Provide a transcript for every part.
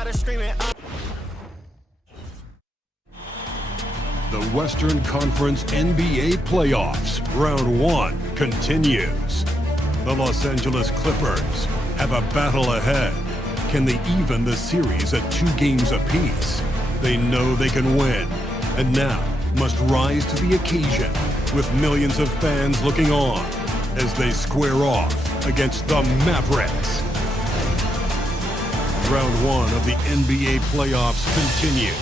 got her screaming. The Western Conference NBA playoffs, round 1 continues. The Los Angeles Clippers have a battle ahead. Can they even the series at 2 games apiece? They know they can win, and now must rise to the occasion with millions of fans looking on as they square off against the Mavericks. Round 1 of the NBA playoffs continues.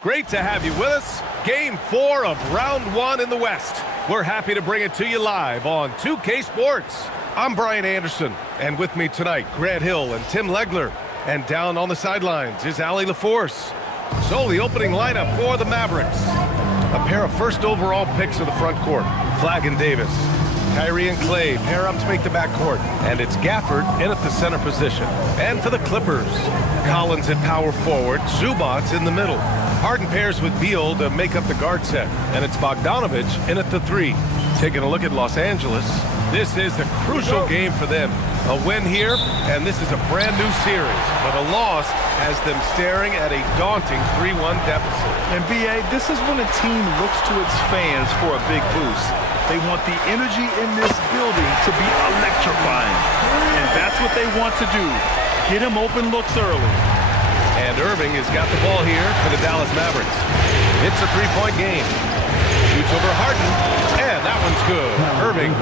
Great to have you with us. Game 4 of round 1 in the West. We're happy to bring it to you live on 2K Sports. I'm Brian Anderson, and with me tonight, Grant Hill and Tim Legler. And down on the sidelines is Allie LaForce. So the opening lineup for the Mavericks. A pair of first overall picks of the front court. Flagg and Davis. Kyrie and Clay pair up to make the backcourt. And it's Gafford in at the center position. And for the Clippers, Collins at power forward, Zubats in the middle. Harden pairs with Beal to make up the guard set. And it's Bogdanovich in at the 3. Taking a look at Los Angeles, this is a crucial game for them. A win here, and this is a brand new series. But a loss has them staring at a daunting 3-1 deficit. And B.A., this is when a team looks to its fans for a big boost. They want the energy in this building to be electrifying. And that's what they want to do. Get him open looks early. And Irving has got the ball here for the Dallas Mavericks. It's a 3-point game. Shoots over Harden, and that one's good. Irving.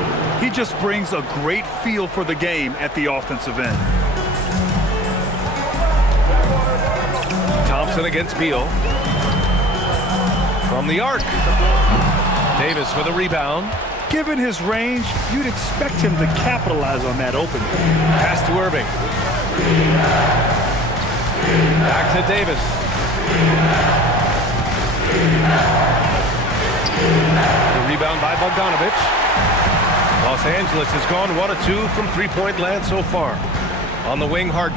He just brings a great feel for the game at the offensive end. Thompson against Beal. From the arc. Davis for the rebound. Given his range, you'd expect him to capitalize on that opening. Pass to Irving. Back to Davis. The rebound by Bogdanovich. Los Angeles has gone 1 of 2 from three-point land so far. On the wing, Harden.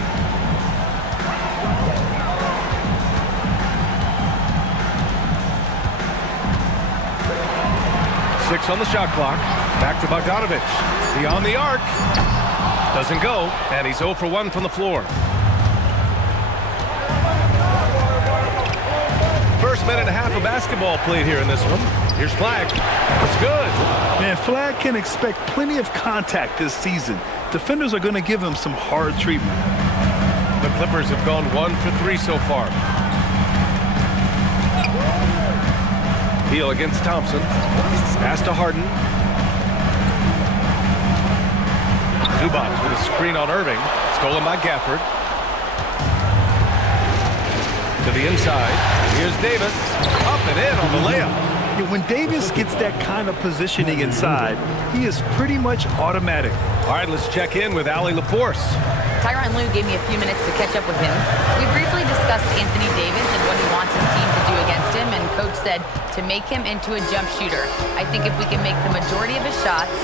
Six on the shot clock. Back to Bogdanovich. Beyond the arc. Doesn't go, and he's 0 for 1 from the floor. First minute and a half of basketball played here in this one. Here's Flagg. It's good. Man, Flagg can expect plenty of contact this season. Defenders are going to give him some hard treatment. The Clippers have gone 1 for 3 so far. Beal against Thompson. Pass to Harden. Zubats with a screen on Irving. Stolen by Gafford. To the inside. Here's Davis. Up and in on the layup. When Davis gets that kind of positioning inside, he is pretty much automatic. All right, let's check in with Allie LaForce. Tyronn Lue gave me a few minutes to catch up with him. We briefly discussed Anthony Davis and what he wants his team to do against him, and Coach said to make him into a jump shooter. I think if we can make the majority of his shots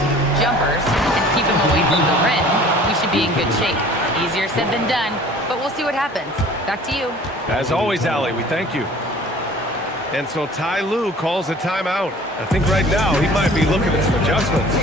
jumpers and keep him away from the rim, we should be in good shape. Easier said than done, but we'll see what happens. Back to you. As always, Allie, we thank you. And so Ty Lue calls a timeout. I think right now he might be looking at some adjustments.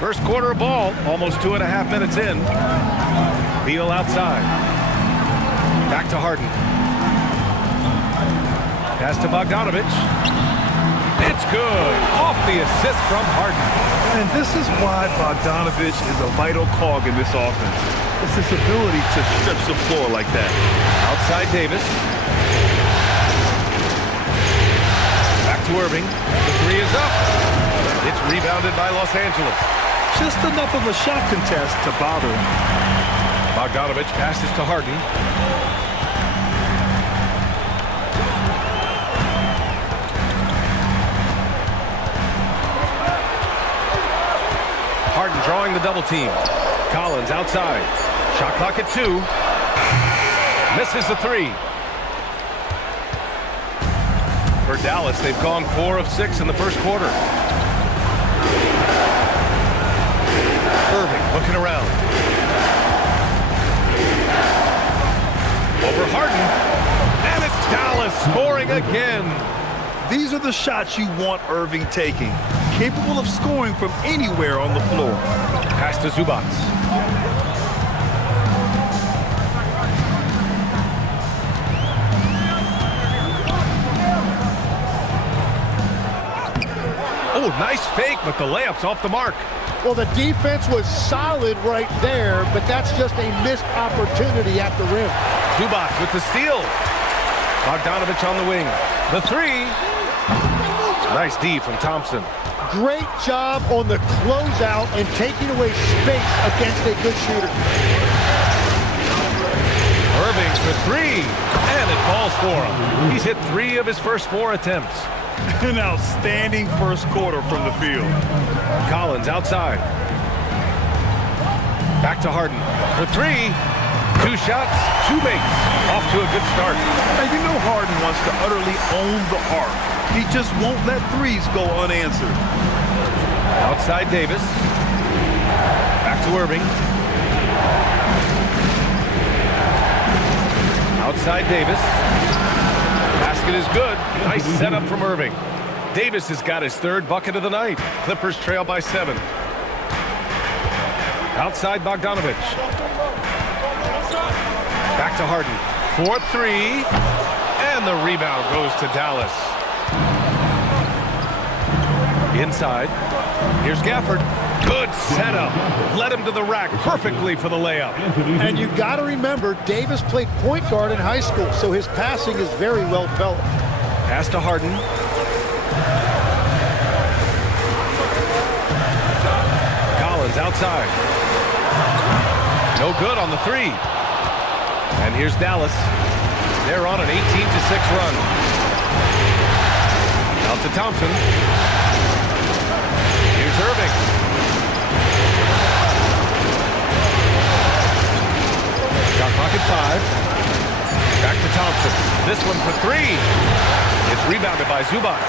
First quarter of ball, almost 2.5 minutes in. Beal outside. Back to Harden. Pass to Bogdanovich. It's good. Off the assist from Harden. And this is why Bogdanovich is a vital cog in this offense. It's his ability to stretch the floor like that. Outside Davis. Back to Irving. The three is up. It's rebounded by Los Angeles. Just enough of a shot contest to bother him. Bogdanovich passes to Harden. Harden drawing the double team. Collins outside. Shot clock at 2. Misses the 3. For Dallas, they've gone 4 of 6 in the first quarter. Irving looking around. Over Harden. And it's Dallas scoring again. These are the shots you want Irving taking. Capable of scoring from anywhere on the floor. Pass to Zubac. Oh, nice fake, but the layup's off the mark. Well, the defense was solid right there, but that's just a missed opportunity at the rim. Zubac with the steal. Bogdanovich on the wing. The 3. Nice D from Thompson. Great job on the closeout and taking away space against a good shooter. Irving for 3, and it falls for him. He's hit 3 of his first 4 attempts. An outstanding first quarter from the field. Collins outside. Back to Harden for 3. 2 shots, 2 makes. Off to a good start. Now, you know Harden wants to utterly own the arc. He just won't let threes go unanswered. Outside Davis. Back to Irving. Outside Davis. Basket is good. Nice setup from Irving. Davis has got his 3rd bucket of the night. Clippers trail by 7. Outside Bogdanovich. Back to Harden. 4-3. And the rebound goes to Dallas. Inside. Here's Gafford. Good setup. Led him to the rack perfectly for the layup. And you got to remember, Davis played point guard in high school, so his passing is very well developed. Pass to Harden. Collins outside. No good on the 3. And here's Dallas. They're on an 18-6 run. Out to Thompson. Here's Irving. Shot clock at 5. Back to Thompson. This one for 3. It's rebounded by Zubac.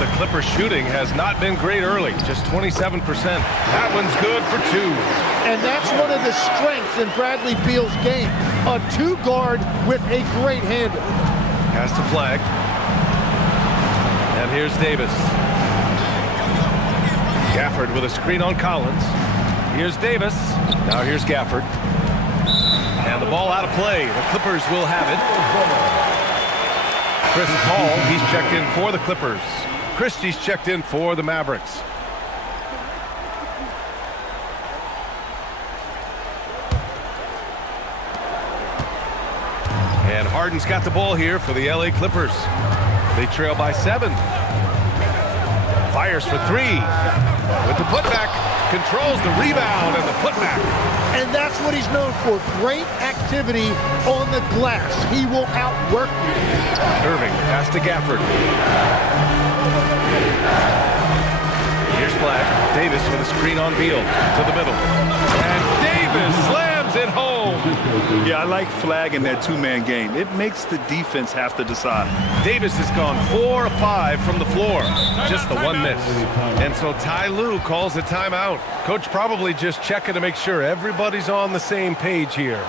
The Clippers shooting has not been great early, just 27%. That one's good for 2. And that's one of the strengths in Bradley Beal's game. A 2-guard with a great handle. Pass to Flag. And here's Davis. Gafford with a screen on Collins. Here's Davis. Now here's Gafford. And the ball out of play. The Clippers will have it. Chris Paul, he's checked in for the Clippers. Christie's checked in for the Mavericks. And Harden's got the ball here for the LA Clippers. They trail by 7. Fires for 3. With the putback, controls the rebound and the putback. And that's what he's known for. Great activity on the glass. He will outwork you. Irving, pass to Gafford. Here's Flag. Davis with a screen on Beal to the middle. And Davis slams it home. Yeah, I like Flag in that 2-man game. It makes the defense have to decide. Davis has gone 4 of 5 from the floor. Just the 1 miss. And so Ty Lue calls a timeout. Coach probably just checking to make sure everybody's on the same page here.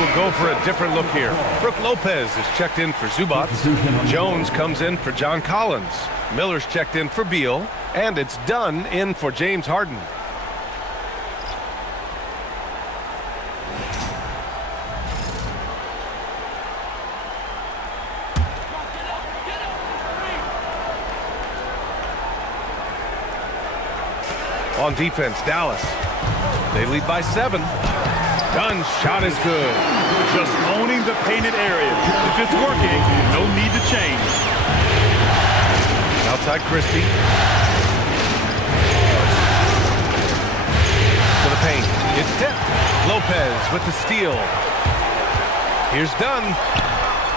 will go for a different look here. Brooke Lopez is checked in for Zubac. Jones comes in for John Collins. Miller's checked in for Beal. And it's Dunn in for James Harden. On defense, Dallas. They lead by 7. Dunn's shot is good. Just owning the painted area. If it's working, no need to change. Outside Christie. To the paint. It's tipped. Lopez with the steal. Here's Dunn.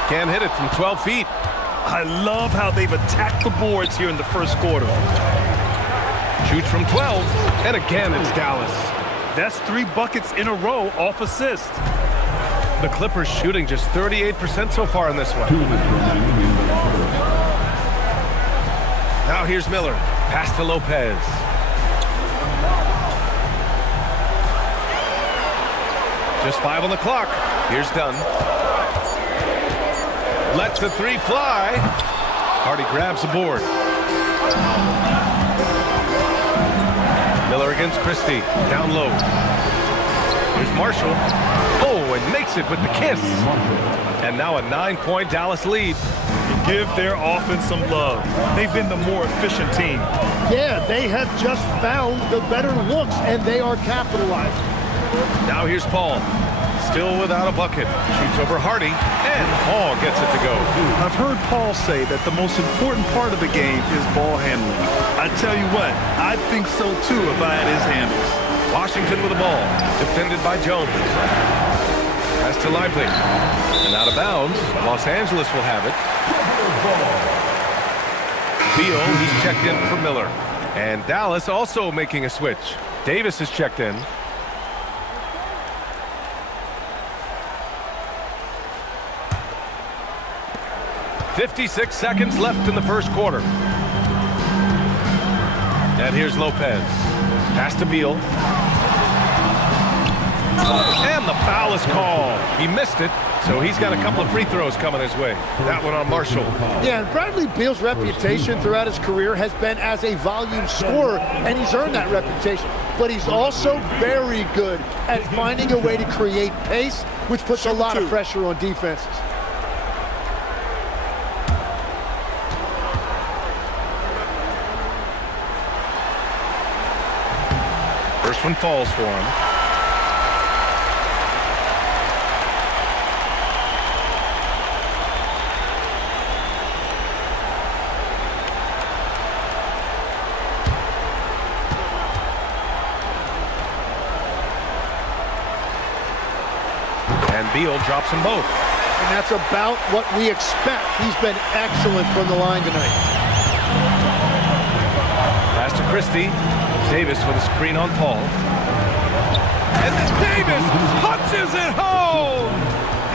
Can't hit it from 12 feet. I love how they've attacked the boards here in the first quarter. Shoots from 12. And again, it's Dallas. That's 3 buckets in a row off assist. The Clippers shooting just 38% so far in this one. Now here's Miller. Pass to Lopez. Just 5 on the clock. Here's Dunn. Lets the 3 fly. Hardy grabs the board. Miller against Christie. Down low. Here's Marshall. Oh, and makes it with the kiss. And now a 9-point Dallas lead. Give their offense some love. They've been the more efficient team. Yeah, they have just found the better looks, and they are capitalizing. Now here's Paul. Still without a bucket. Shoots over Hardy, and Paul gets it to go. I've heard Paul say that the most important part of the game is ball handling. I tell you what, I'd think so too if I had his handles. Washington with the ball. Defended by Jones. Pass to Lively. And out of bounds. Los Angeles will have it. Beal, he's checked in for Miller. And Dallas also making a switch. Davis is checked in. "56 seconds left in the first quarter. And here's Lopez. Pass to Beal. And the foul is called. He missed it, so he's got a couple of free throws coming his way. That one on Marshall. Yeah, and Bradley Beal's reputation throughout his career has been as a volume scorer, and he's earned that reputation. But he's also very good at finding a way to create pace, which puts a lot of pressure on defenses. First one falls for him. And Beal drops them both. And that's about what we expect. He's been excellent from the line tonight. Pass to Christie. Davis with a screen on Paul. And then Davis punches it home!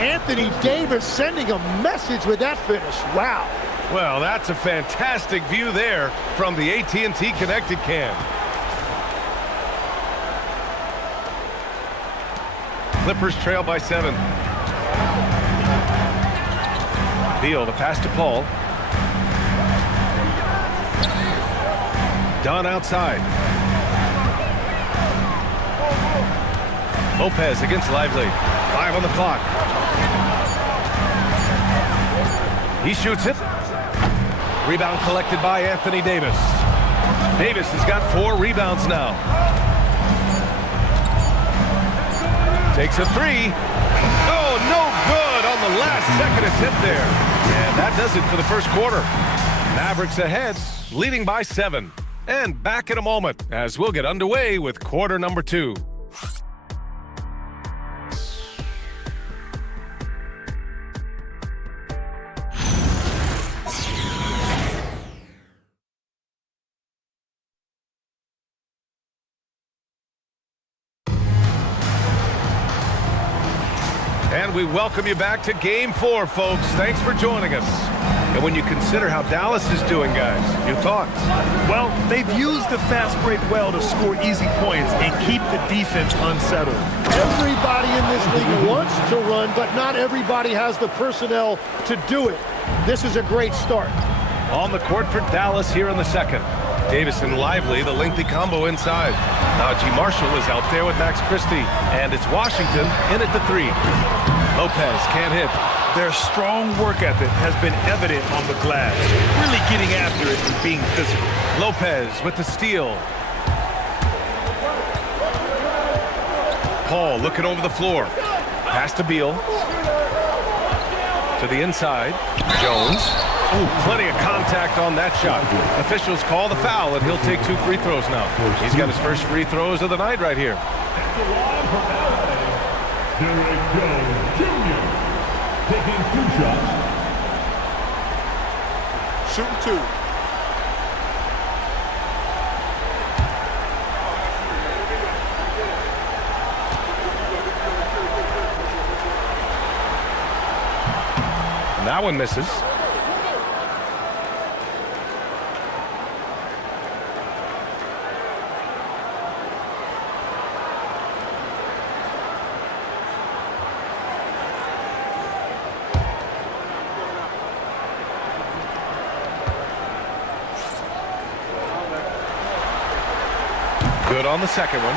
Anthony Davis sending a message with that finish. Wow. Well, that's a fantastic view there from the AT&T Connected Cam. Clippers trail by 7. Beal, the pass to Paul. Dunn outside. Lopez against Lively. 5 on the clock. He shoots it. Rebound collected by Anthony Davis. Davis has got 4 rebounds now. Takes a 3. Oh, no good on the last second attempt there. And that does it for the first quarter. Mavericks ahead, leading by 7. And back in a moment as we'll get underway with quarter number 2. And we welcome you back to Game 4, folks. Thanks for joining us. And when you consider how Dallas is doing, guys, your thoughts? Well, they've used the fast break well to score easy points and keep the defense unsettled. Everybody in this league wants to run, but not everybody has the personnel to do it. This is a great start. On the court for Dallas here in the second. Davis and Lively, the lengthy combo inside. Najee Marshall is out there with Max Christie. And it's Washington in at the 3. Lopez can't hit. Their strong work ethic has been evident on the glass, really getting after it and being physical. Lopez with the steal. Paul looking over the floor. Pass to Beal. To the inside. Jones. Oh, plenty of contact on that shot. Officials call the foul, and he'll take 2 free throws now. He's got his first free throws of the night right here. Taking 2 shots. Shooting 2. That one misses. Good on the second one.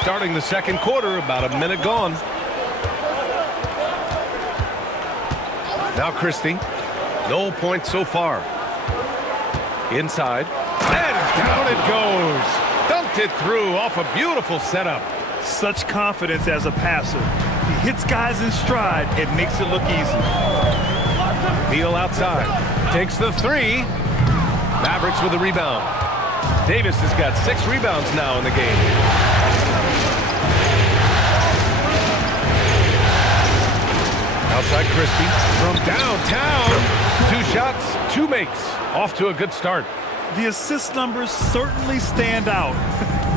Starting the second quarter, about a minute gone. Now Christie. No points so far. Inside. And down it goes. Dunked it through off a beautiful setup. Such confidence as a passer. He hits guys in stride and makes it look easy. Beal outside. Takes the 3. Mavericks with a rebound. Davis has got 6 rebounds now in the game. Outside Christie from downtown. 2 shots, 2 makes. Off to a good start. The assist numbers certainly stand out.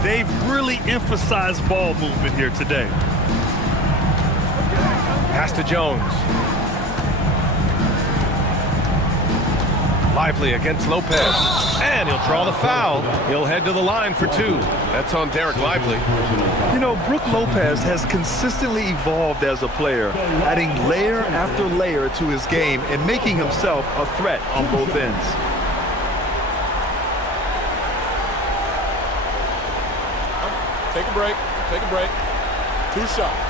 They've really emphasized ball movement here today. Pass to Jones. Lively against Lopez. And he'll draw the foul. He'll head to the line for 2. That's on Derek Lively. You know, Brook Lopez has consistently evolved as a player, adding layer after layer to his game and making himself a threat on both ends. Take a break. Take a break. 2 shots.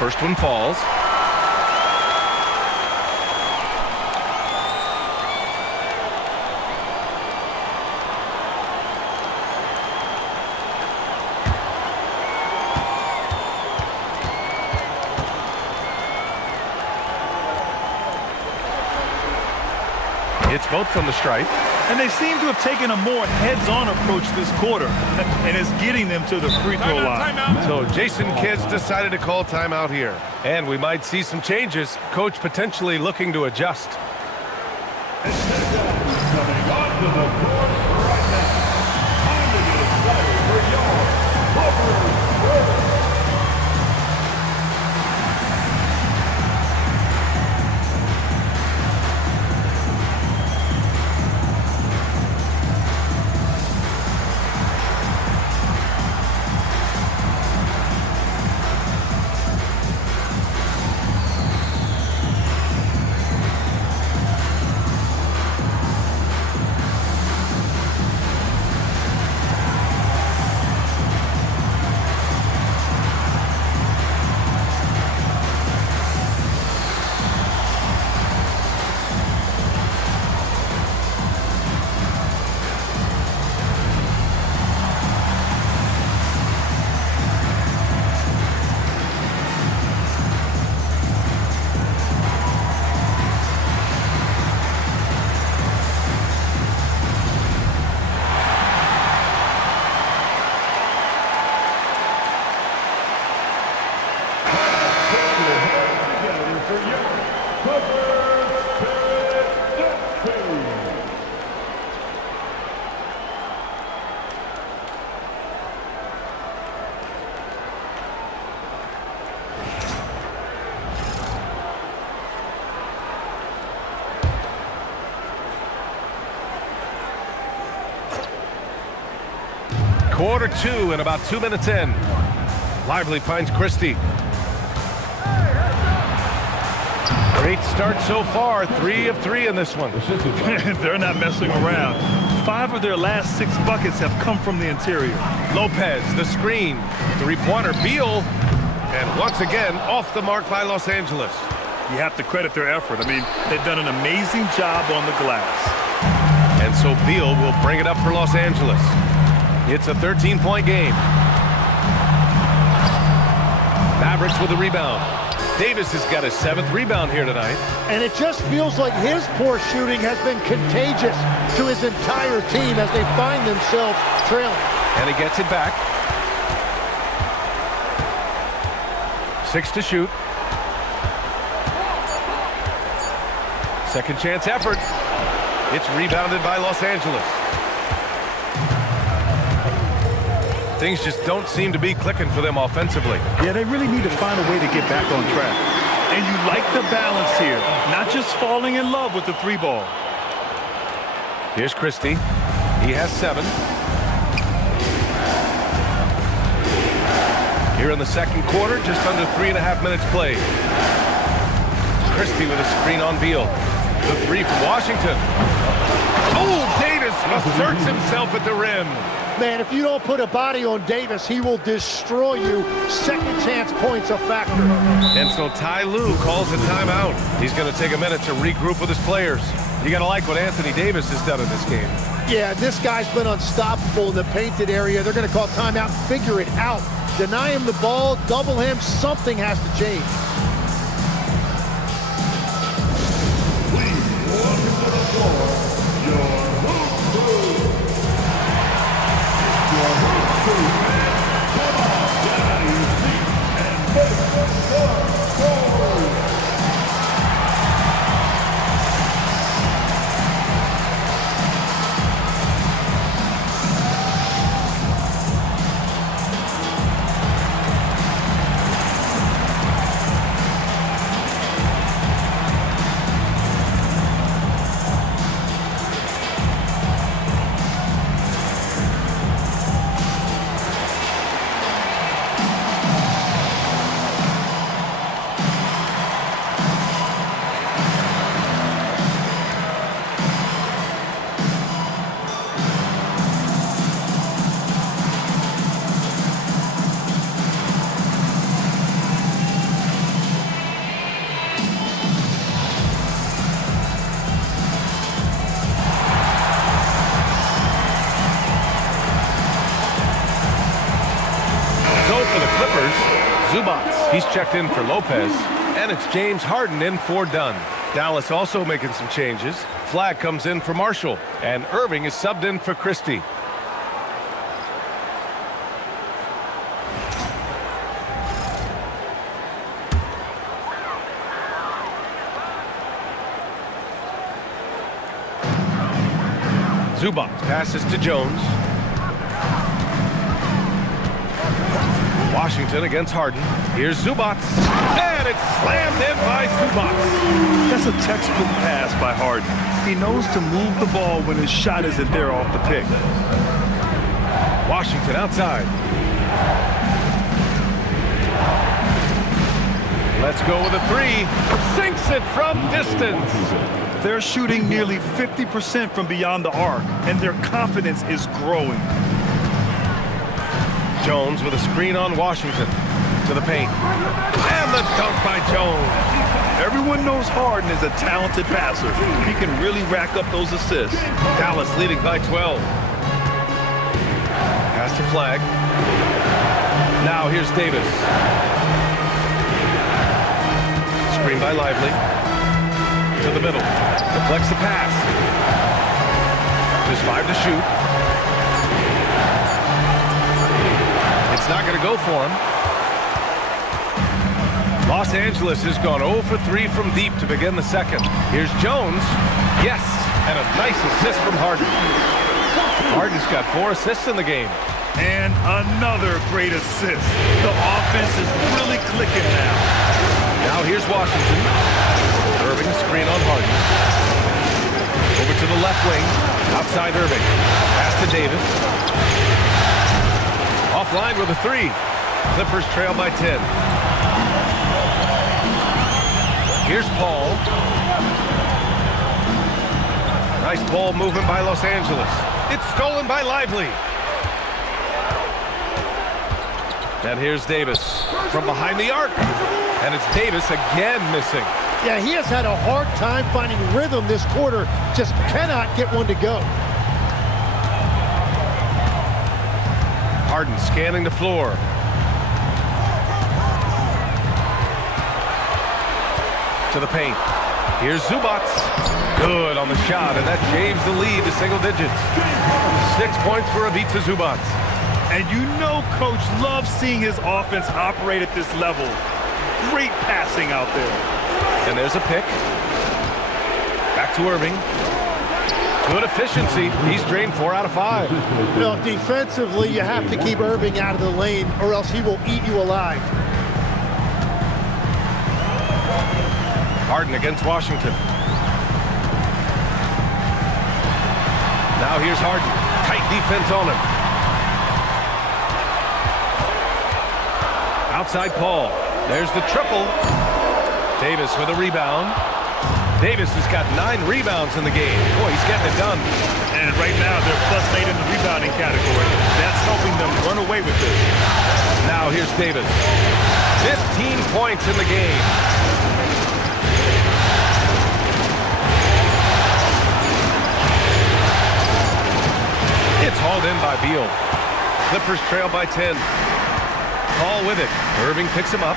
First one falls. It's both from the stripe. And they seem to have taken a more heads-on approach this quarter, and it's getting them to the free throw line. So Jason Kidd's decided to call timeout here. And we might see some changes. Coach potentially looking to adjust. Coming onto the court right now. Time to get excited for your Buffalo. Quarter 2 and about 2 minutes in. Lively finds Christie. Great start so far, 3 of 3 in this one. They're not messing around. 5 of their last 6 buckets have come from the interior. Lopez, the screen. Three-pointer, Beal. And once again, off the mark by Los Angeles. You have to credit their effort. I mean, they've done an amazing job on the glass. And so Beal will bring it up for Los Angeles. It's a 13-point game. Mavericks with a rebound. Davis has got his 7th rebound here tonight. And it just feels like his poor shooting has been contagious to his entire team as they find themselves trailing. And he gets it back. 6 to shoot. Second chance effort. It's rebounded by Los Angeles. Things just don't seem to be clicking for them offensively. Yeah, they really need to find a way to get back on track. And you like the balance here, not just falling in love with the 3-ball. Here's Christie. He has 7. Here in the second quarter, just under 3.5 minutes played. Christie with a screen on Beal. The 3 from Washington. Oh, Davis asserts himself at the rim. Man, if you don't put a body on Davis, he will destroy you. Second chance points a factor. And so Ty Lue calls a timeout. He's going to take a minute to regroup with his players. You got to like what Anthony Davis has done in this game. Yeah, this guy's been unstoppable in the painted area. They're going to call timeout and figure it out. Deny him the ball, double him, something has to change. Please welcome to the floor your hoop crew. Your hoop crew, man. Come on, get out of your seat and make some noise. Zubats, he's checked in for Lopez. And it's James Harden in for Dunn. Dallas also making some changes. Flag comes in for Marshall. And Irving is subbed in for Christie. Zubats passes to Jones. Washington against Harden. Here's Zubats. And it's slammed in by Zubats. That's a textbook pass by Harden. He knows to move the ball when his shot isn't there off the pick. Washington outside. Let's go with a 3. Sinks it from distance. They're shooting nearly 50% from beyond the arc, and their confidence is growing. Jones with a screen on Washington. To the paint. And the dunk by Jones. Everyone knows Harden is a talented passer. He can really rack up those assists. Dallas leading by 12. Pass to Flag. Now here's Davis. Screen by Lively. To the middle. Deflects the pass. Just 5 to shoot. It's not going to go for him. Los Angeles has gone 0 for 3 from deep to begin the second. Here's Jones. Yes, and a nice assist from Harden. Harden's got 4 assists in the game. And another great assist. The offense is really clicking now. Now here's Washington. Irving screen on Harden. Over to the left wing. Outside Irving. Pass to Davis. offline with a 3. Clippers trail by 10. Here's Paul. Nice ball movement by Los Angeles. It's stolen by Lively. And here's Davis from behind the arc. And it's Davis again missing. Yeah, he has had a hard time finding rhythm this quarter. Just cannot get one to go. Harden scanning the floor. To the paint. Here's Zubac. Good on the shot, and that shaves the lead to single digits. 6 points for Ivica Zubac. And you know Coach loves seeing his offense operate at this level. Great passing out there. And there's a pick. Back to Irving. Good efficiency. He's drained 4 out of 5. You know, defensively, you have to keep Irving out of the lane or else he will eat you alive. Harden against Washington. Now here's Harden. Tight defense on him. Outside Paul. There's the triple. Davis with a rebound. Davis has got 9 rebounds in the game. Boy, he's getting it done. And right now, they're +8 in the rebounding category. That's helping them run away with this. Now here's Davis. 15 points in the game. It's hauled in by Beal. Clippers trail by 10. Paul with it. Irving picks him up.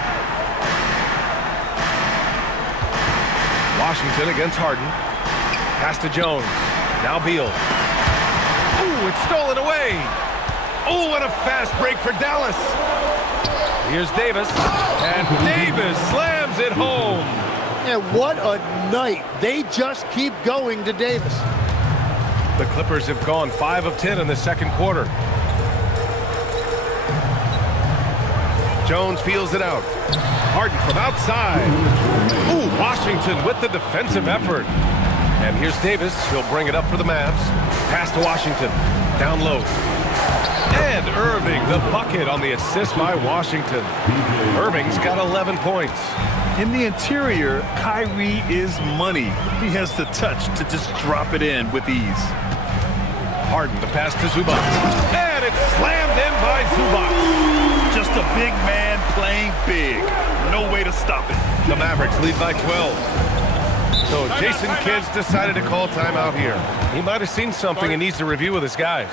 Washington against Harden. Pass to Jones. Now Beal. Ooh, it's stolen away. Ooh, and a fast break for Dallas. Here's Davis. And Davis slams it home. And what a night. They just keep going to Davis. The Clippers have gone 5 of 10 in the second quarter. Jones feels it out. Harden from outside. Ooh, Washington with the defensive effort. And here's Davis. He'll bring it up for the Mavs. Pass to Washington. Down low. And Irving, the bucket on the assist by Washington. Irving's got 11 points. In the interior, Kyrie is money. He has the touch to just drop it in with ease. Harden, the pass to Zubac. And it's slammed in by Zubac. Just a big man playing big. No way to stop it. The Mavericks lead by 12. So Jason Kidd's decided to call timeout here. He might have seen something and needs to review with his guys.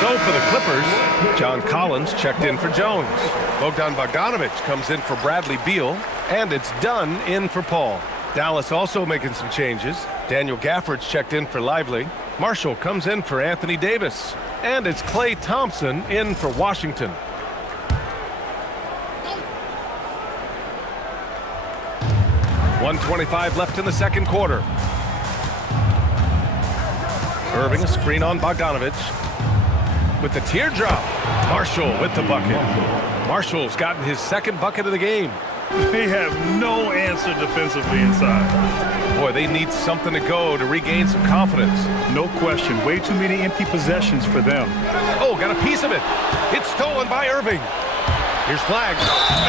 So for the Clippers, John Collins checked in for Jones. Bogdan Bogdanovic comes in for Bradley Beal, and it's Dunn in for Paul. Dallas also making some changes. Daniel Gafford's checked in for Lively. Marshall comes in for Anthony Davis. And it's Klay Thompson in for Washington. .125 left in the second quarter. Irving, a screen on Bogdanovic. With the teardrop. Marshall with the bucket. Marshall's gotten his second bucket of the game. They have no answer defensively inside. Boy, they need something to go to regain some confidence. No question. Way too many empty possessions for them. Oh, got a piece of it. It's stolen by Irving. Here's flags.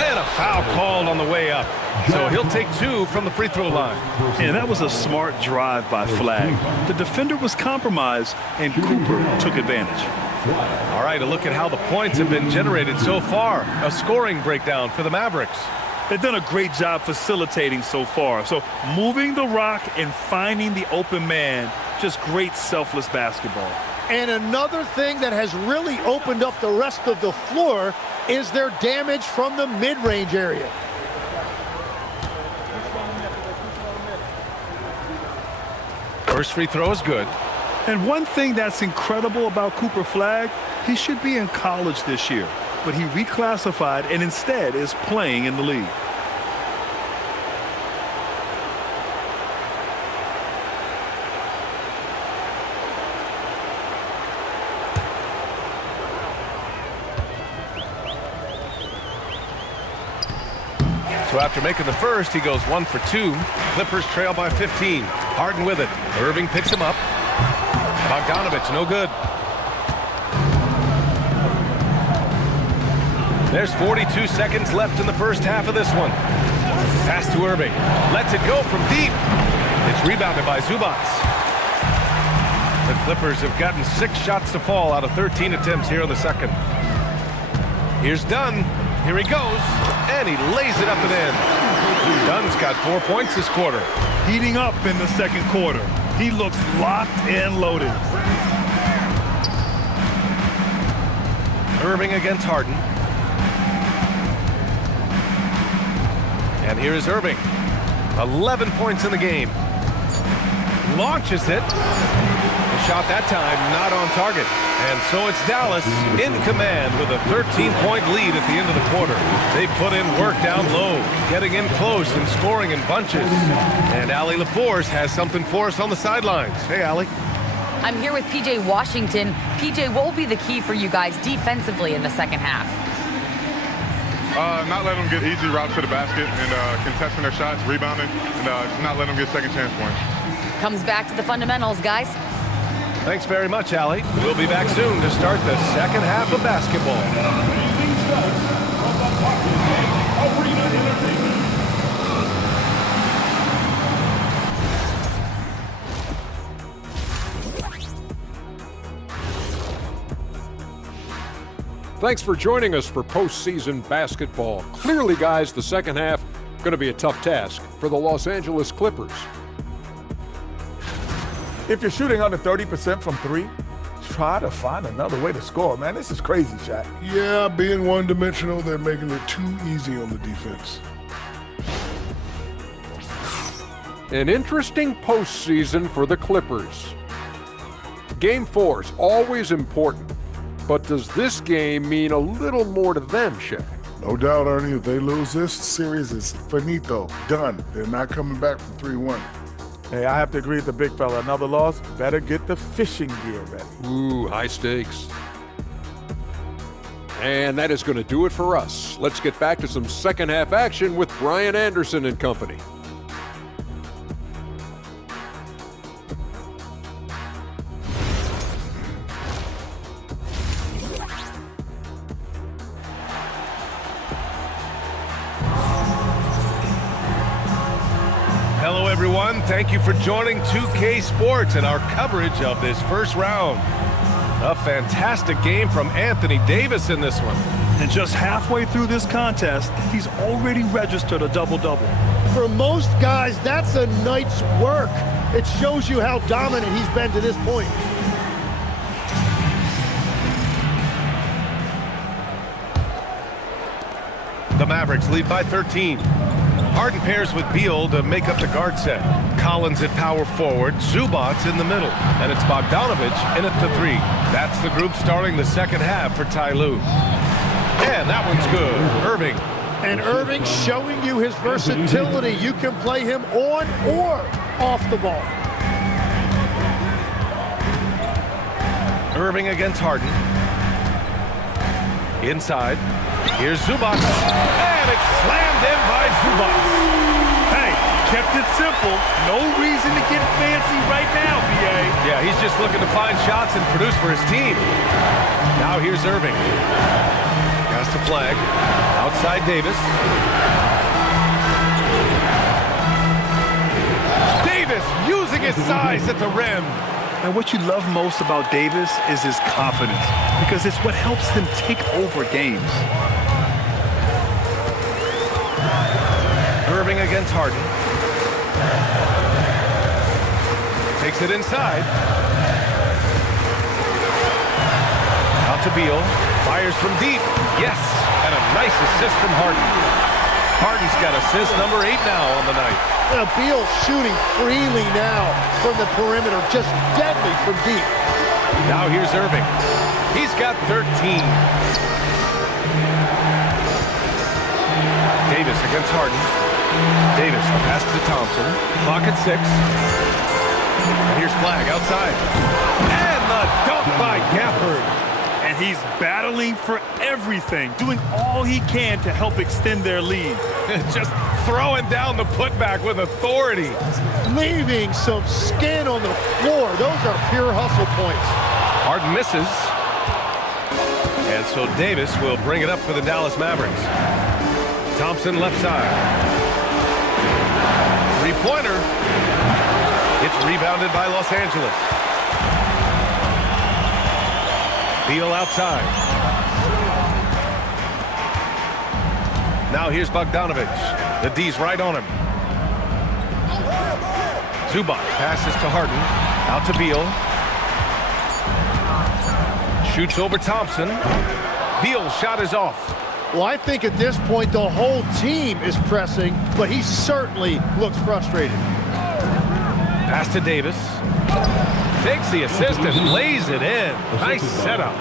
And a foul called on the way up. So he'll take 2 from the free throw line. And that was a smart drive by Flag. The defender was compromised, and Cooper took advantage. All right, a look at how the points have been generated so far. A scoring breakdown for the Mavericks. They've done a great job facilitating so far. So moving the rock and finding the open man, just great selfless basketball. And another thing that has really opened up the rest of the floor is their damage from the mid-range area. First free throw is good. And one thing that's incredible about Cooper Flag, he should be in college this year, but he reclassified and instead is playing in the league. So after making the first, he goes 1 for 2. Clippers trail by 15. Harden with it. Irving picks him up. Bogdanovich, no good. There's 42 seconds left in the first half of this one. Pass to Irving. Lets it go from deep. It's rebounded by Zubac. The Clippers have gotten 6 shots to fall out of 13 attempts here in the second. Here's Dunn. Here he goes. And he lays it up and in. Dunn's got 4 points this quarter. Heating up in the second quarter. He looks locked and loaded. Irving against Harden. And here is Irving. 11 points in the game. Launches it. The shot that time not on target. And so it's Dallas in command with a 13-point lead at the end of the quarter. They put in work down low, getting in close and scoring in bunches. And Allie LaForce has something for us on the sidelines. Hey, Allie. I'm here with PJ Washington. PJ, what will be the key for you guys defensively in the second half? Not letting them get easy routes to the basket and contesting their shots, rebounding, and not letting them get second chance points. Comes back to the fundamentals, guys. Thanks very much, Allie. We'll be back soon to start the second half of basketball. Thanks for joining us for postseason basketball. Clearly, guys, the second half going to be a tough task for the Los Angeles Clippers. If you're shooting under 30% from 3, try to find another way to score, man. This is crazy, Shaq. Yeah, being one-dimensional, they're making it too easy on the defense. An interesting postseason for the Clippers. Game 4 is always important, but does this game mean a little more to them, Shaq? No doubt, Ernie, if they lose this series, it's finito, done. They're not coming back from 3-1. Hey, I have to agree with the big fella. Another loss, better get the fishing gear ready. Ooh, high stakes. And that is going to do it for us. Let's get back to some second half action with Brian Anderson and company. Hello, everyone. Thank you for joining 2K Sports and our coverage of this first round. A fantastic game from Anthony Davis in this one. And just halfway through this contest, he's already registered a double-double. For most guys, that's a night's work. It shows you how dominant he's been to this point. The Mavericks lead by 13. Harden pairs with Beal to make up the guard set. Collins at power forward, Zubac in the middle, and it's Bogdanovich in at the 3. That's the group starting the second half for Ty Lue. And that one's good. Irving. And Irving showing you his versatility. You can play him on or off the ball. Irving against Harden. Inside. Here's Zubac. And it's slammed in by Zubac. Hey, kept it simple. No reason to get fancy right now, B.A. Yeah, he's just looking to find shots and produce for his team. Now here's Irving. Has to flag. Outside Davis. Davis using his size at the rim. And what you love most about Davis is his confidence, because it's what helps him take over games. Irving against Harden. Takes it inside. Out to Beal. Fires from deep. Yes. And a nice assist from Harden. Harden's got assist number 8 now on the night. Beal shooting freely now from the perimeter. Just deadly from deep. Now here's Irving. He's got 13. Davis against Harden. Davis, the pass to Thompson. Clock at 6. And here's Flag outside. And the dunk by Gafford. And he's battling for everything, doing all he can to help extend their lead. Just throwing down the putback with authority. Leaving some skin on the floor. Those are pure hustle points. Harden misses. And so Davis will bring it up for the Dallas Mavericks. Thompson left side. Three-pointer. It's rebounded by Los Angeles. Beal outside. Now here's Bogdanovich. The D's right on him. Zubac passes to Harden. Out to Beal. Shoots over Thompson. Beal's shot is off. Well, I think at this point the whole team is pressing, but he certainly looks frustrated. Pass to Davis. Takes the assist and lays it in. Nice setup.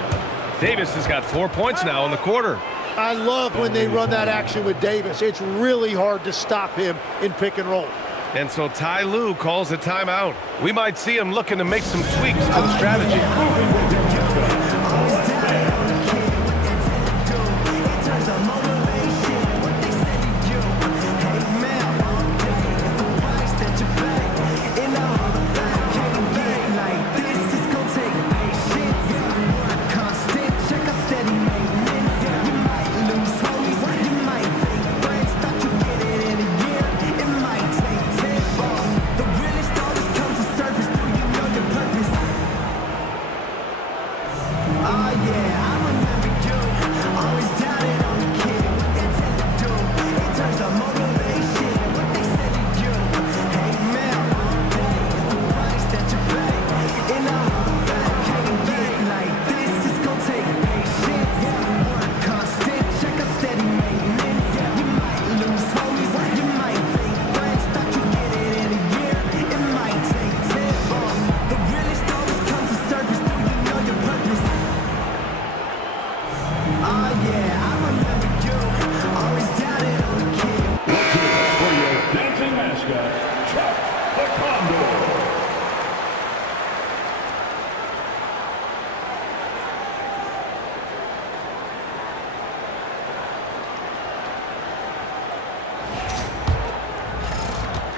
Davis has got 4 points now in the quarter. I love when they run that action with Davis. It's really hard to stop him in pick and roll. And so Ty Lue calls a timeout. We might see him looking to make some tweaks to the strategy.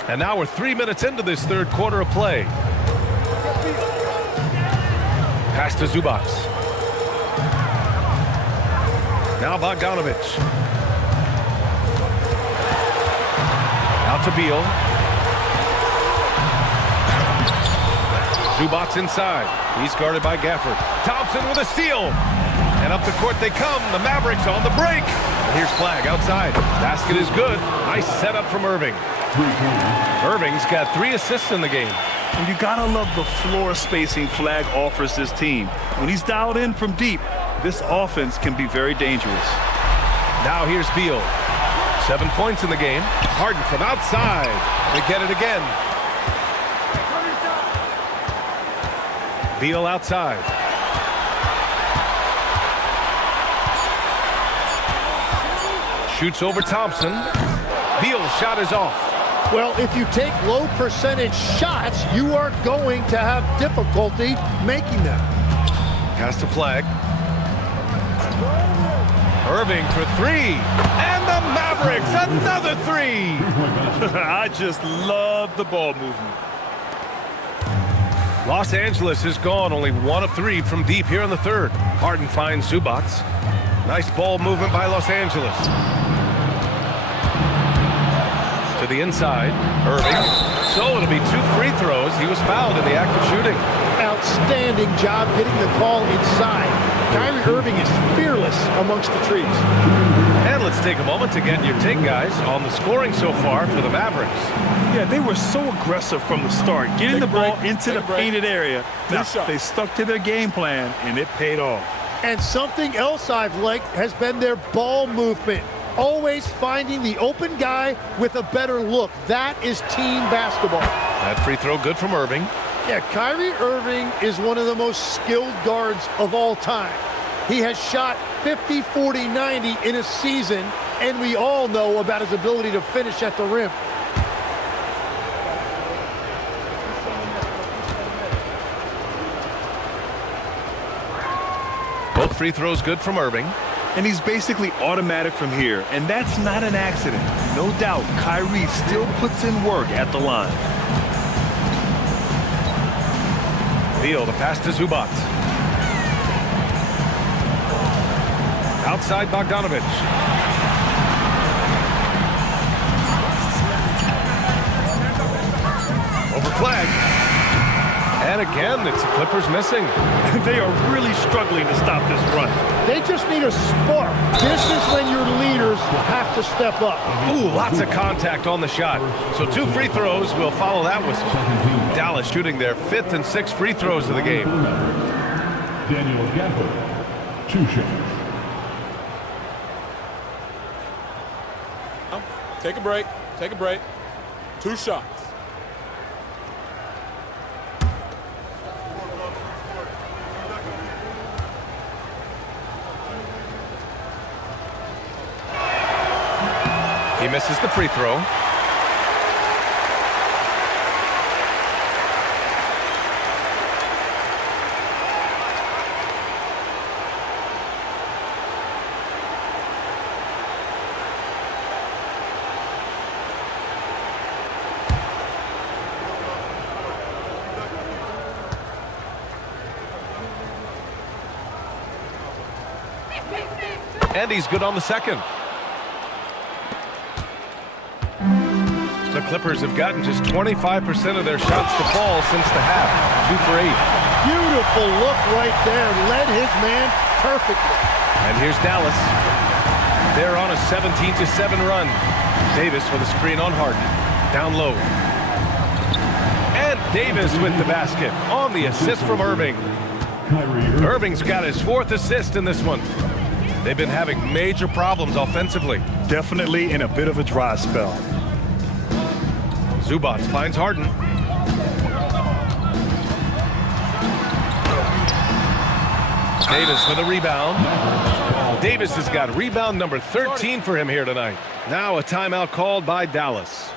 And now we're 3 minutes into this third quarter of play. Pass to Zubac. Now Bogdanovich. Out to Beal. Zubac inside. He's guarded by Gafford. Thompson with a steal. And up the court they come. The Mavericks on the break. And here's Flag outside. Basket is good. Nice setup from Irving. Irving's got 3 assists in the game. And you gotta love the floor spacing Flag offers this team. When he's dialed in from deep, this offense can be very dangerous. Now here's Beal. 7 points in the game. Harden from outside. They get it again. Beal outside. Shoots over Thompson. Beal's shot is off. Well, if you take low percentage shots, you are going to have difficulty making them. Pass to Flag. Irving for three. And the Mavericks, another three. I just love the ball movement. Los Angeles has gone only 1 of 3 from deep here in the third. Harden finds Zubac. Nice ball movement by Los Angeles. To the inside, Irving. So it'll be 2 free throws. He was fouled in the act of shooting. Outstanding job getting the call inside. Kyrie Irving is fearless amongst the trees. And let's take a moment to get your take, guys, on the scoring so far for the Mavericks. Yeah, they were so aggressive from the start, getting the ball into the painted area. Now, they stuck to their game plan, and it paid off. And something else I've liked has been their ball movement. Always finding the open guy with a better look. That is team basketball. That free throw good from Irving. Yeah, Kyrie Irving is one of the most skilled guards of all time. He has shot 50, 40, 90 in a season, and we all know about his ability to finish at the rim. Both free throws good from Irving. And he's basically automatic from here, and that's not an accident. No doubt, Kyrie still puts in work at the line. Beal, the pass to Zubac. Outside Bogdanovic. Over flag. And again, it's the Clippers missing. They are really struggling to stop this run. They just need a spark. This is when your leaders have to step up. Ooh, lots of contact on the shot. So 2 free throws will follow that whistle. Dallas shooting their 5th and 6th free throws of the game. Daniel Gafford, 2 shots. Take a break. Take a break. 2 shots. He misses the free throw. And he's good on the second. The Clippers have gotten just 25% of their shots to fall since the half. 2 for 8. Beautiful look right there. Led his man perfectly. And here's Dallas. They're on a 17-7 run. Davis with a screen on Harden. Down low. And Davis with the basket on the assist from Irving. Irving's got his 4th assist in this one. They've been having major problems offensively. Definitely in a bit of a dry spell. Zubac finds Harden. Davis with a rebound. Davis has got rebound number 13 for him here tonight. Now a timeout called by Dallas.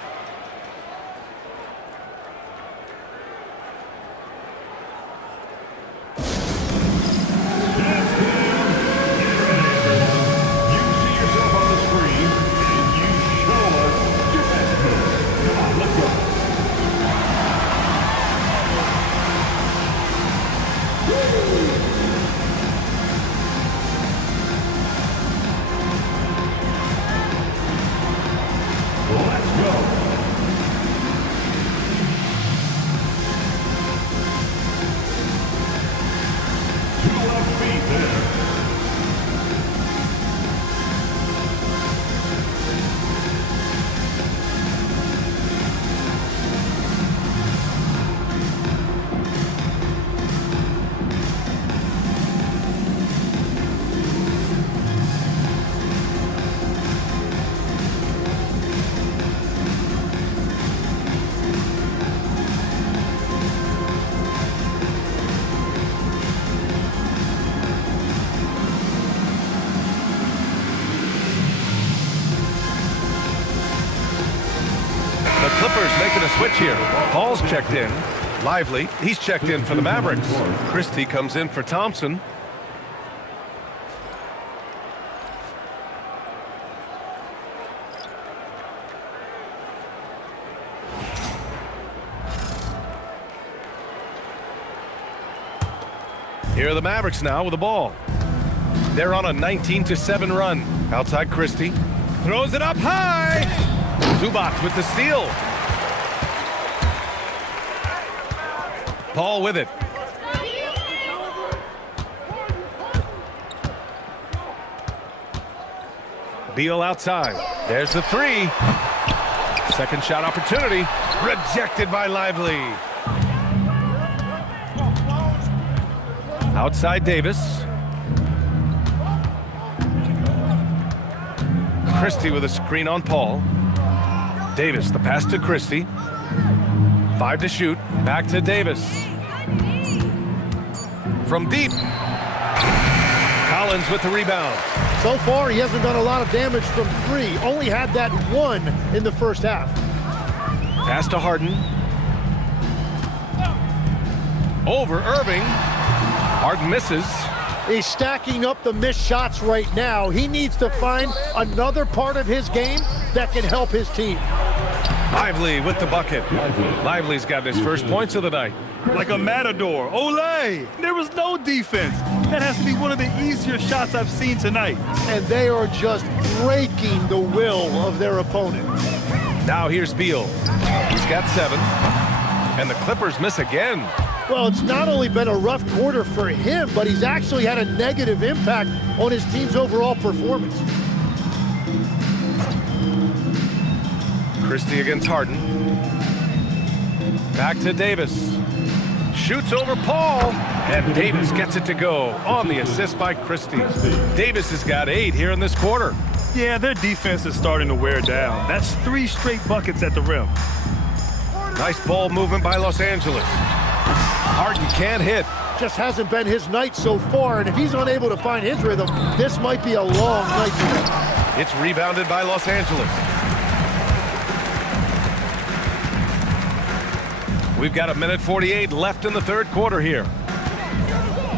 Clippers making a switch here. Paul's checked in. Lively, he's checked in for the Mavericks. Christie comes in for Thompson. Here are the Mavericks now with the ball. They're on a 19-7 run. Outside Christie. Throws it up high. Zubac with the steal. Paul with it. Beal outside. There's the three. Second shot opportunity. Rejected by Lively. Outside Davis. Christie with a screen on Paul. Davis, the pass to Christie. 5 to shoot. Back to Davis. From deep. Collins with the rebound. So far, he hasn't done a lot of damage from 3. Only had that 1 in the first half. Pass to Harden. Over Irving. Harden misses. He's stacking up the missed shots right now. He needs to find another part of his game that can help his team. Lively with the bucket. Lively's got his first points of the night. Like a matador. Olay! There was no defense. That has to be one of the easier shots I've seen tonight. And they are just breaking the will of their opponent. Now here's Beal. He's got 7. And the Clippers miss again. Well, it's not only been a rough quarter for him, but he's actually had a negative impact on his team's overall performance. Christie against Harden. Back to Davis. Shoots over Paul. And Davis gets it to go on the assist by Christie. Davis has got 8 here in this quarter. Yeah, their defense is starting to wear down. That's 3 straight buckets at the rim. Nice ball movement by Los Angeles. Harden can't hit. Just hasn't been his night so far, and if he's unable to find his rhythm, this might be a long night for him. It's rebounded by Los Angeles. We've got 1:48 left in the third quarter here.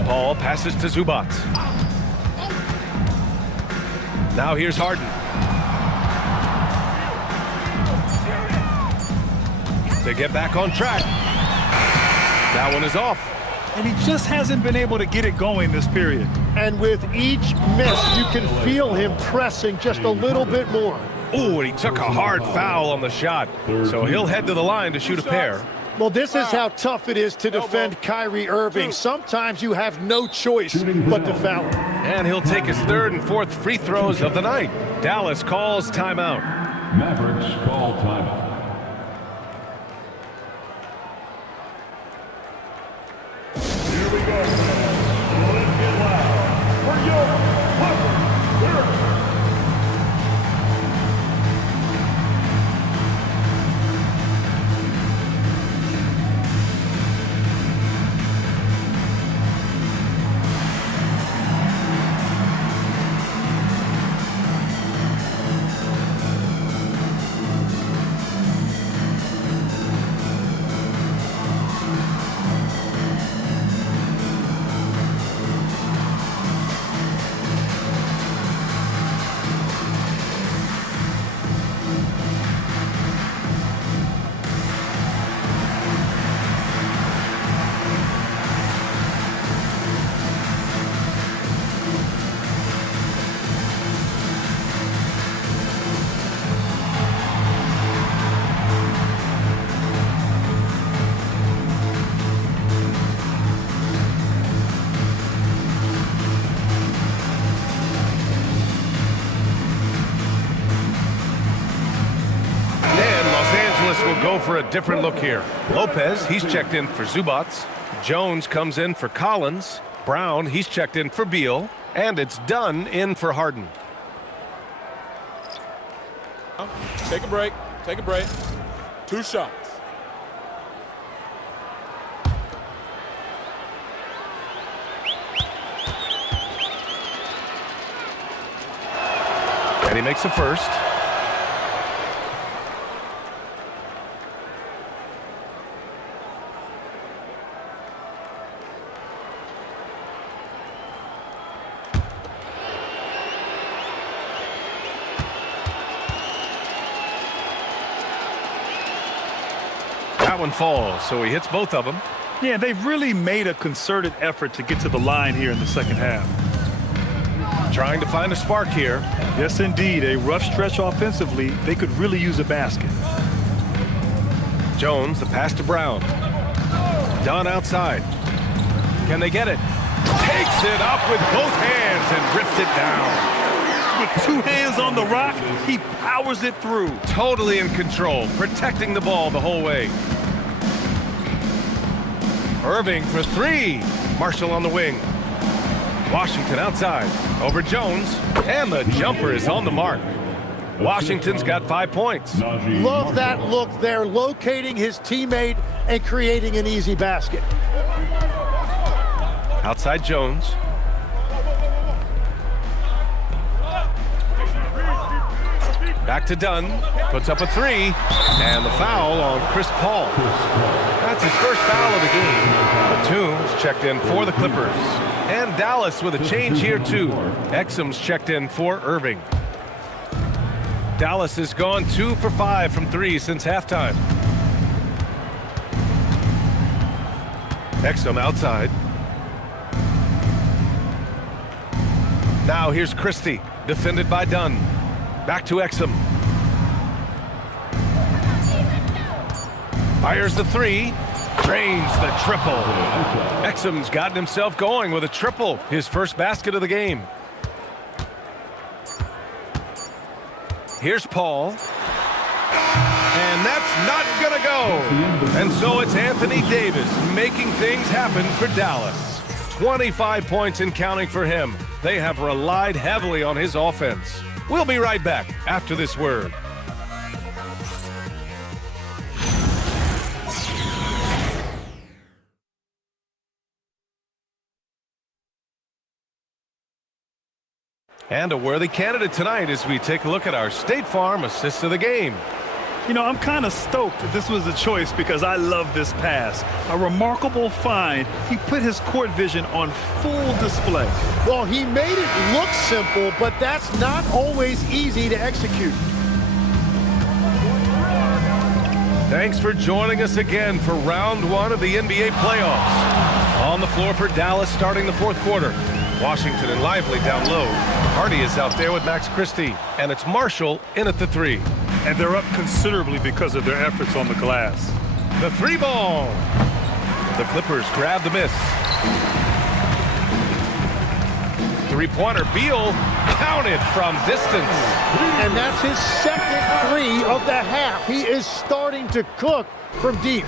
Paul passes to Zubac. Now here's Harden. To get back on track. That one is off. And he just hasn't been able to get it going this period. And with each miss, you can feel him pressing just a little bit more. Ooh, and he took a hard foul on the shot. So he'll head to the line to shoot a pair. Well, this is how tough it is to defend Kyrie Irving. Sometimes you have no choice but to foul him. And he'll take his 3rd and 4th free throws of the night. Dallas calls timeout. Mavericks call timeout. Here we go. Let's get loud for your Mavericks. Will go for a different look here. Lopez, he's checked in for Zubac. Jones comes in for Collins. Brown, he's checked in for Beal. And it's Dunn in for Harden. Take a break. Take a break. 2 shots. And he makes the first. That one falls, so he hits both of them. Yeah, they've really made a concerted effort to get to the line here in the second half. Trying to find a spark here. Yes, indeed. A rough stretch offensively. They could really use a basket. Jones, the pass to Brown. Dunn outside. Can they get it? Takes it up with both hands and rips it down. With 2 hands on the rock, he powers it through. Totally in control, protecting the ball the whole way. Irving for 3. Marshall on the wing. Washington outside. Over Jones. And the jumper is on the mark. Washington's got 5 points. Love that look there, locating his teammate and creating an easy basket. Outside Jones. Back to Dunn. Puts up a 3. And the foul on Chris Paul. That's his first foul of the game. Batum's checked in for the Clippers. And Dallas with a change here too. Exum's checked in for Irving. Dallas has gone 2 for 5 from 3 since halftime. Exum outside. Now here's Christie, defended by Dunn. Back to Exum. Fires the 3. Drains the triple. Exum's gotten himself going with a triple, his first basket of the game. Here's Paul. And that's not gonna go. And so it's Anthony Davis making things happen for Dallas. 25 points and counting for him. They have relied heavily on his offense. We'll be right back after this word. And a worthy candidate tonight as we take a look at our State Farm assists of the game. You know, I'm kind of stoked that this was a choice because I love this pass. A remarkable find. He put his court vision on full display. Well, he made it look simple, but that's not always easy to execute. Thanks for joining us again for round 1 of the NBA playoffs. On the floor for Dallas starting the 4th quarter. Washington and Lively down low. Hardy is out there with Max Christie, and it's Marshall in at the 3. And they're up considerably because of their efforts on the glass. The 3 ball. The Clippers grab the miss. 3-pointer, Beal counted from distance. And that's his second 3 of the half. He is starting to cook from deep.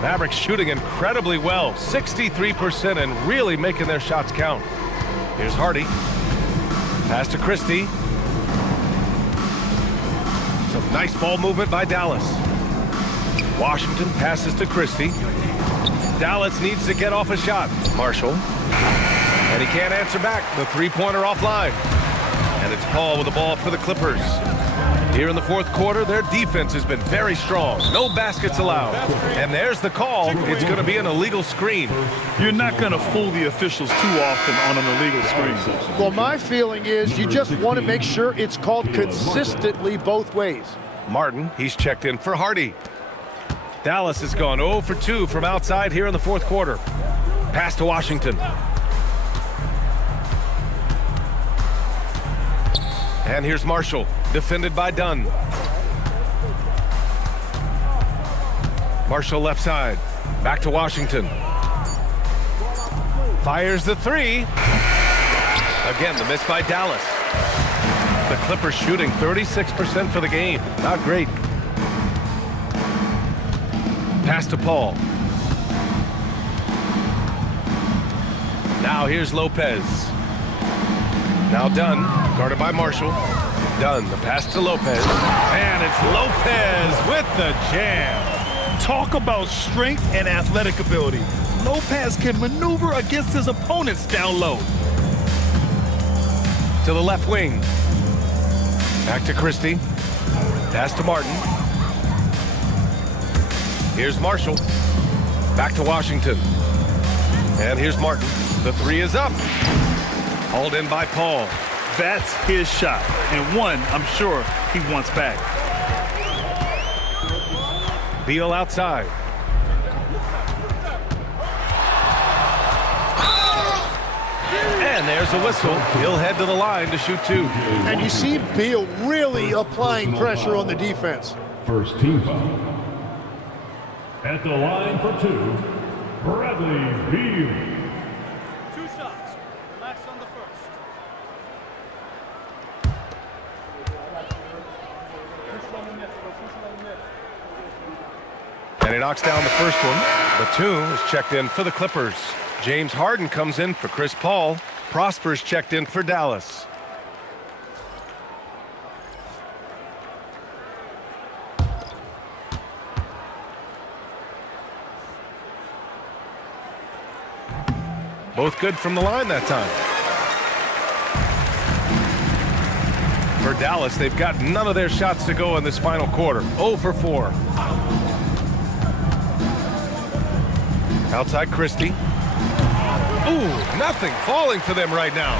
Mavericks shooting incredibly well, 63%, and really making their shots count. Here's Hardy. Pass to Christie. Some nice ball movement by Dallas. Washington passes to Christie. Dallas needs to get off a shot. Marshall. And he can't answer back. The 3-pointer offline. And it's Paul with the ball for the Clippers. Here in the 4th quarter, their defense has been very strong. No baskets allowed. And there's the call. It's going to be an illegal screen. You're not going to fool the officials too often on an illegal screen. Well, my feeling is you just want to make sure it's called consistently both ways. Martin, he's checked in for Hardy. Dallas has gone 0 for 2 from outside here in the 4th quarter. Pass to Washington. And here's Marshall, defended by Dunn. Marshall left side. Back to Washington. Fires the 3. Again, the miss by Dallas. The Clippers shooting 36% for the game. Not great. Pass to Paul. Now here's Lopez. Now Dunn, guarded by Marshall. Dunn, the pass to Lopez. And it's Lopez with the jam. Talk about strength and athletic ability. Lopez can maneuver against his opponents down low. To the left wing. Back to Christie. Pass to Martin. Here's Marshall. Back to Washington. And here's Martin. The 3 is up. Hauled in by Paul. That's his shot, and one I'm sure he wants back. Beal outside. There's a whistle. He'll head to the line to shoot 2. And you see Beal really applying pressure on the defense. First team foul. At the line for 2, Bradley Beal. 2 shots. Relax on the first. And he knocks down the first one. Batum is checked in for the Clippers. James Harden comes in for Chris Paul. Prosper's checked in for Dallas. Both good from the line that time. For Dallas, they've got none of their shots to go in this final quarter. 0 for 4. Outside Christie. Ooh, nothing falling for them right now.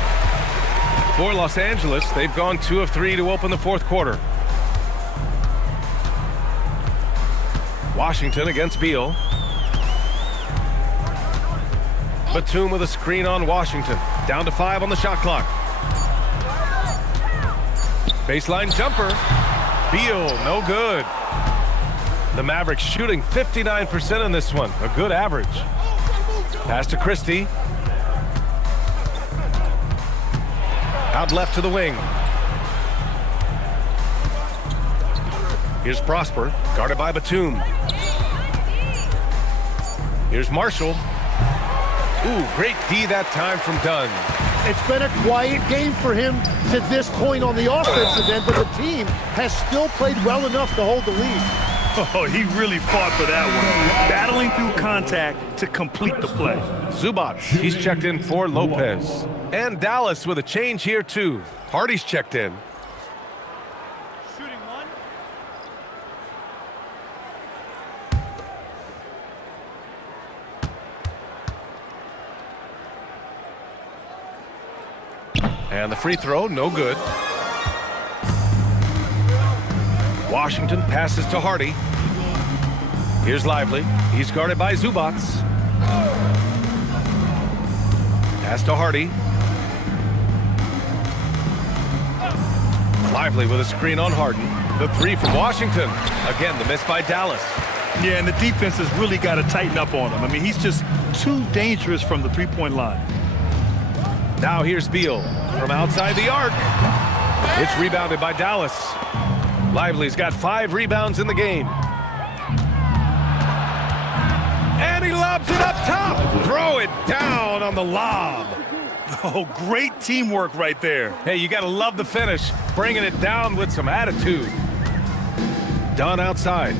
For Los Angeles, they've gone 2 of 3 to open the fourth quarter. Washington against Beal. Batum with a screen on Washington. Down to 5 on the shot clock. Baseline jumper. Beal, no good. The Mavericks shooting 59% in this one. A good average. Pass to Christie. Out left to the wing. Here's Prosper, guarded by Batum. Here's Marshall. Ooh, great D that time from Dunn. It's been a quiet game for him to this point on the offensive end, but the team has still played well enough to hold the lead. Oh, he really fought for that one. Battling through contact to complete the play. Zubac, he's checked in for Lopez. And Dallas with a change here too. Hardy's checked in. Shooting 1. And the free throw, no good. Washington passes to Hardy. Here's Lively. He's guarded by Zubac. Pass to Hardy. Lively with a screen on Harden. The 3 from Washington. Again, the miss by Dallas. Yeah, and the defense has really got to tighten up on him. I mean, he's just too dangerous from the three-point line. Now here's Beal from outside the arc. It's rebounded by Dallas. Lively's got 5 rebounds in the game. And he lobs it up top. Throw it down on the lob. Oh, great teamwork right there. Hey, you got to love the finish. Bringing it down with some attitude. Dunn outside.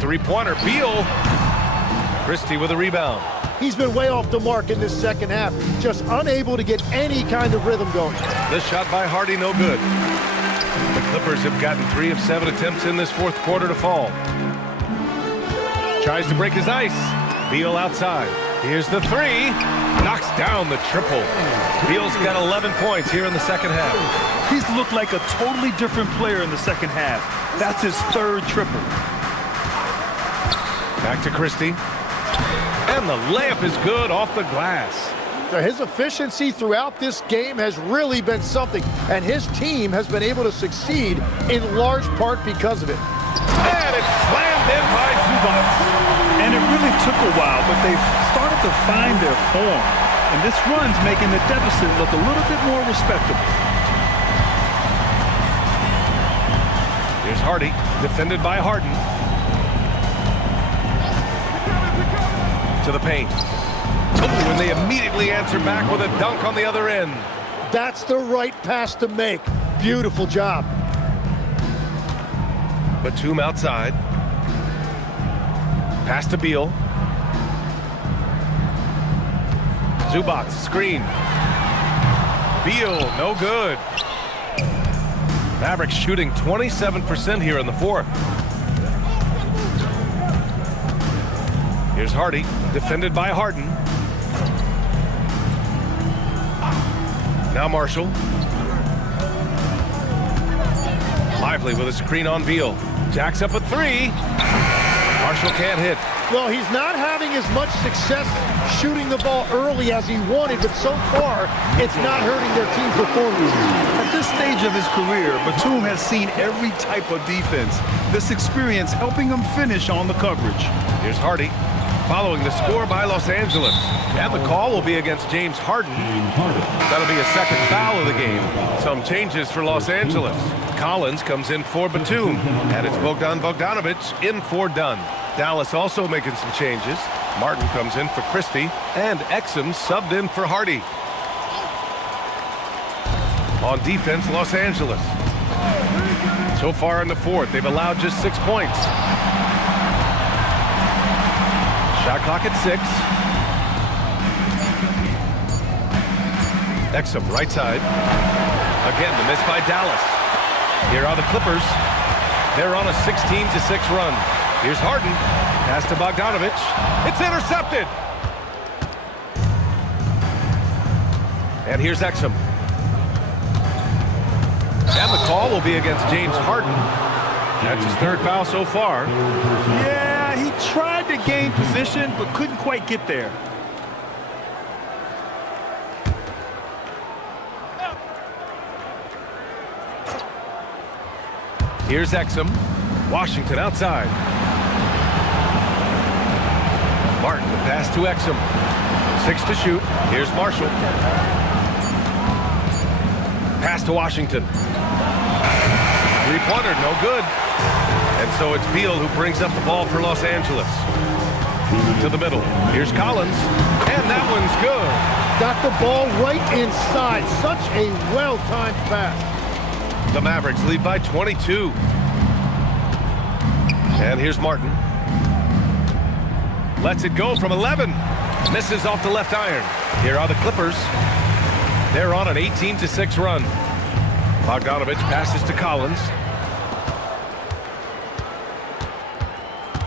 Three-pointer, Beal. Christie with a rebound. He's been way off the mark in this second half, just unable to get any kind of rhythm going. This shot by Hardy, no good. The Clippers have gotten 3 of 7 attempts in this fourth quarter to fall. Tries to break his ice. Beal outside. Here's the 3. Knocks down the triple. Beal's got 11 points here in the second half. He's looked like a totally different player in the second half. That's his 3rd triple. Back to Christie. And the layup is good off the glass. His efficiency throughout this game has really been something, and his team has been able to succeed in large part because of it. And it's slammed in by Zubac. And it really took a while, but they've started to find their form. And this run's making the deficit look a little bit more respectable. Here's Hardy, defended by Harden. To the paint. Oh, and they immediately answer back with a dunk on the other end. That's the right pass to make. Beautiful job. Batum outside. Pass to Beal. Zubac, screen. Beal, no good. Mavericks shooting 27% here in the fourth. Here's Hardy, defended by Harden. Now Marshall. Lively with a screen on Beal. Jacks up a 3. Marshall can't hit. Well, he's not having as much success shooting the ball early as he wanted, but so far, it's not hurting their team performance. At this stage of his career, Batum has seen every type of defense. This experience helping him finish on the coverage. Here's Hardy, following the score by Los Angeles. And the call will be against James Harden. That'll be a second foul of the game. Some changes for Los Angeles. Collins comes in for Batum, and it's Bogdanovic in for Dunn. Dallas also making some changes. Martin comes in for Christie, and Exum subbed in for Hardy. On defense, Los Angeles. So far in the fourth, they've allowed just 6 points. Shot clock at 6. Exum, right side. Again, the miss by Dallas. Here are the Clippers. They're on a 16-6 run. Here's Harden. Pass to Bogdanovic. It's intercepted. And here's Exum. And the call will be against James Harden. That's his third foul so far. Yeah, he tried to gain position, but couldn't quite get there. Here's Exum. Washington outside. Martin, the pass to Exum. 6 to shoot. Here's Marshall. Pass to Washington. Three-pointer, no good. And so it's Beal who brings up the ball for Los Angeles. To the middle. Here's Collins. And that one's good. Got the ball right inside. Such a well-timed pass. The Mavericks lead by 22. And here's Martin. Lets it go from 11. Misses off the left iron. Here are the Clippers. They're on an 18-6 run. Bogdanovic passes to Collins.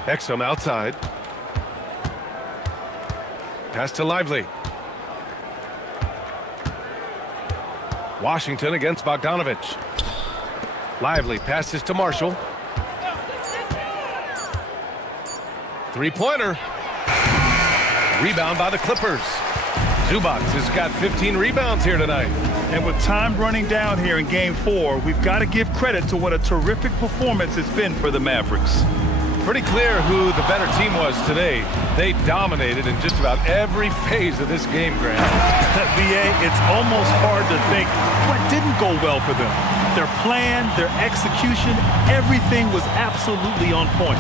Exum outside. Pass to Lively. Washington against Bogdanovic. Lively passes to Marshall. Three-pointer. Rebound by the Clippers. Zubac has got 15 rebounds here tonight. And with time running down here in Game 4, we've got to give credit to what a terrific performance it's been for the Mavericks. Pretty clear who the better team was today. They dominated in just about every phase of this game, Grant. BA, it's almost hard to think what didn't go well for them. Their plan, their execution, everything was absolutely on point.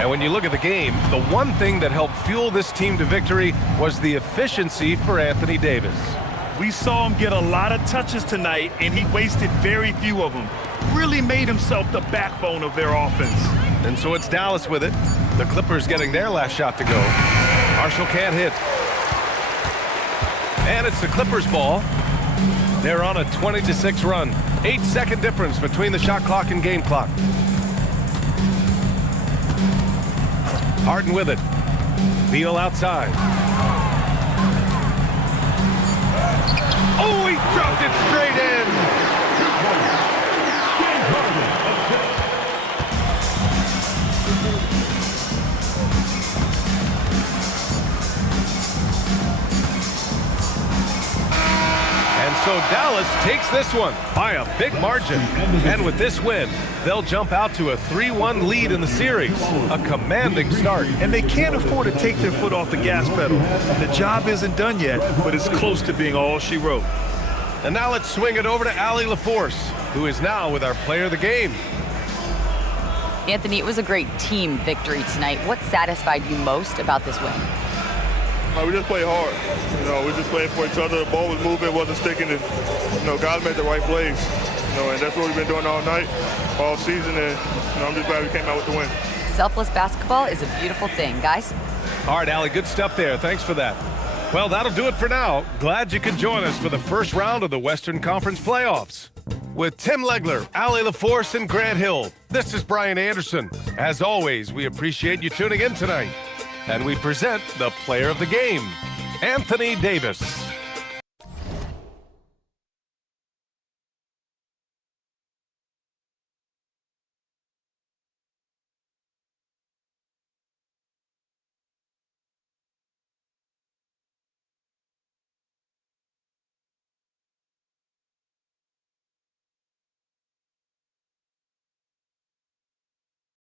And when you look at the game, the one thing that helped fuel this team to victory was the efficiency for Anthony Davis. We saw him get a lot of touches tonight, and he wasted very few of them. Really made himself the backbone of their offense. And so it's Dallas with it. The Clippers getting their last shot to go. Marshall can't hit. And it's the Clippers' ball. They're on a 20-6 run. 8-second difference between the shot clock and game clock. Harden with it. Beal outside. Oh, he dropped it straight in. So Dallas takes this one by a big margin. And with this win, they'll jump out to a 3-1 lead in the series. A commanding start. And they can't afford to take their foot off the gas pedal. The job isn't done yet, but it's close to being all she wrote. And now let's swing it over to Allie LaForce, who is now with our player of the game. Anthony, it was a great team victory tonight. What satisfied you most about this win? We just played hard. We just played for each other. The ball was moving, wasn't sticking, and guys made the right plays. And that's what we've been doing all night, all season, and I'm just glad we came out with the win. Selfless basketball is a beautiful thing, guys. All right, Allie, good stuff there. Thanks for that. Well, that'll do it for now. Glad you could join us for the first round of the Western Conference playoffs. With Tim Legler, Allie LaForce, and Grant Hill, this is Brian Anderson. As always, we appreciate you tuning in tonight. And we present the player of the game, Anthony Davis.